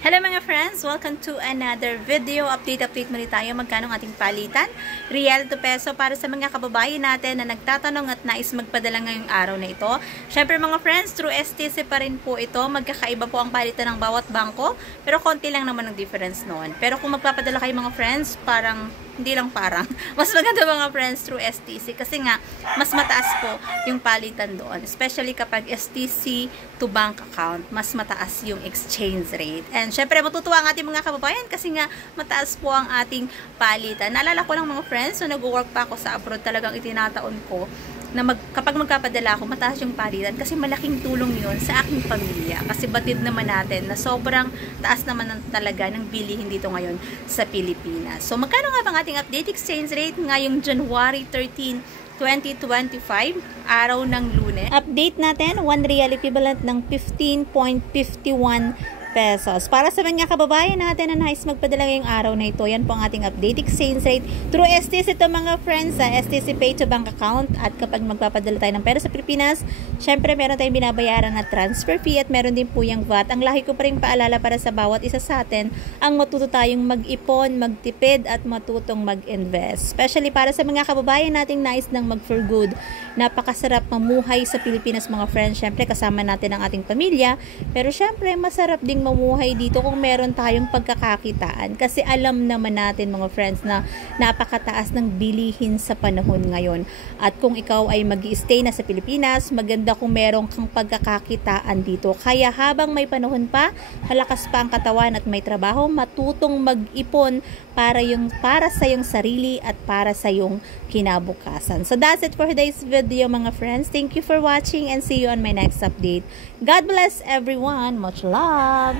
Hello mga friends! Welcome to another video. Update muli tayo magkano ang ating palitan. Real to peso para sa mga kababayan natin na nagtatanong at nais magpadala ngayong araw na ito. Syempre mga friends, through STC pa rin po ito. Magkakaiba po ang palitan ng bawat bangko. Pero konti lang naman ang difference noon. Pero kung magpapadala kayo mga friends, hindi lang parang. Mas maganda mga friends through STC kasi nga, mas mataas po yung palitan doon. Especially kapag STC to bank account, mas mataas yung exchange rate. And syempre, matutuwa ang ating mga kababayan kasi nga, mataas po ang ating palitan. Naalala ko lang mga friends, so nag-work pa ako sa abroad, talagang itinataon ko na kapag magpapadala ako, mataas yung palitan kasi malaking tulong yun sa aking pamilya. Kasi batid naman natin na sobrang taas naman talaga ng bilihin dito ngayon sa Pilipinas. So, magkano nga bang ating update exchange rate ngayong January 13, 2025, araw ng Lunes? Update natin, 1 real equivalent ng 15.51 pesos. Para sa mga kababayan natin na nais magpadala ngayong araw na ito, yan po ang ating update exchange rate through STC ito mga friends, sa STC Pay to Bank account. At kapag magpapadala tayo ng pera sa Pilipinas, syempre meron tayong binabayaran na transfer fee at meron din po yung VAT. Ang lahi ko pa rin paalala para sa bawat isa sa atin, ang matuto tayong mag-ipon, magtipid at matutong mag-invest. Especially para sa mga kababayan nating nais ng mag for good. Napakasarap mamuhay sa Pilipinas mga friends. Syempre kasama natin ang ating pamilya, pero syempre masarap ding mamuhay dito kung meron tayong pagkakakitaan kasi alam naman natin mga friends na napakataas ng bilihin sa panahon ngayon. At kung ikaw ay mag-i-stay na sa Pilipinas, maganda kung meron kang pagkakakitaan dito. Kaya habang may panahon pa, malakas pa ang katawan at may trabaho, matutong mag-ipon para sa iyong sarili at para sa iyong kinabukasan. So that's it for today's video mga friends. Thank you for watching and see you on my next update. God bless everyone. Much love!